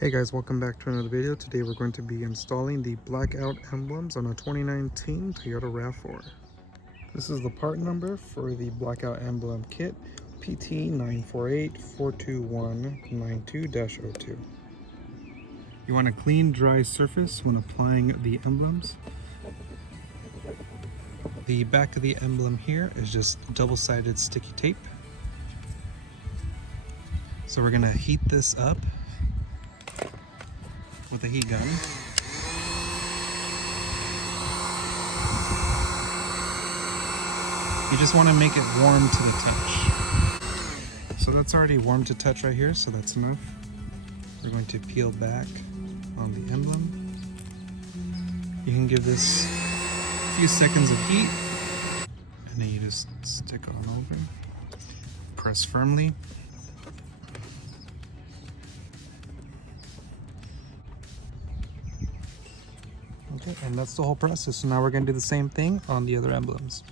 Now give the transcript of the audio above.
Hey guys, welcome back to another video. Today we're going to be installing the blackout emblems on a 2019 Toyota Rav4. This is the part number for the blackout emblem kit, PT948-42192-02. You want a clean, dry surface when applying the emblems. The back of the emblem here is just double-sided sticky tape. So we're going to heat this up with a heat gun. You just want to make it warm to the touch. So that's already warm to touch right here, so that's enough. We're going to peel back on the emblem. You can give this a few seconds of heat, and then you just stick on over. Press firmly. Okay, and that's the whole process. So now we're going to do the same thing on the other emblems.